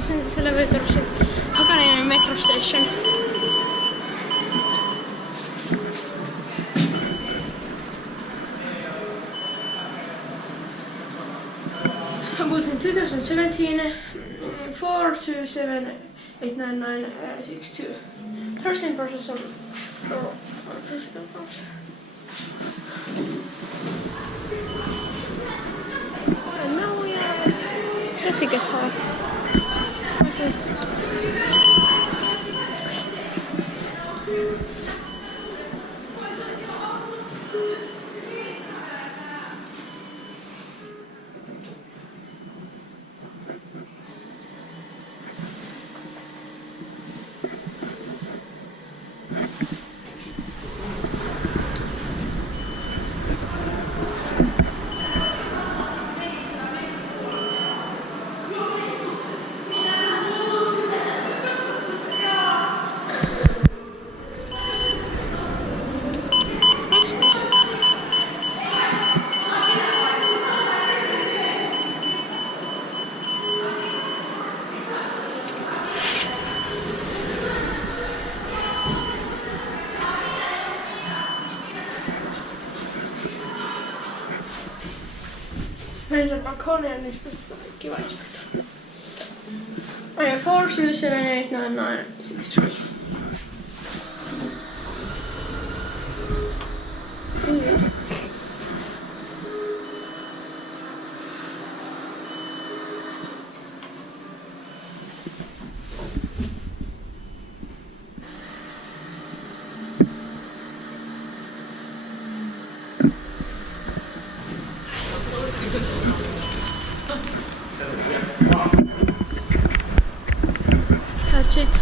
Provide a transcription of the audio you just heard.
siellä löytyy sitten Hakaniemen metro station. Booth in 2017, 427-899-62. 13% on physical force. And now we are getting it hard. Meidän koneen, niin pystytään kiva inspekta. I have 427-899-63. Touch it.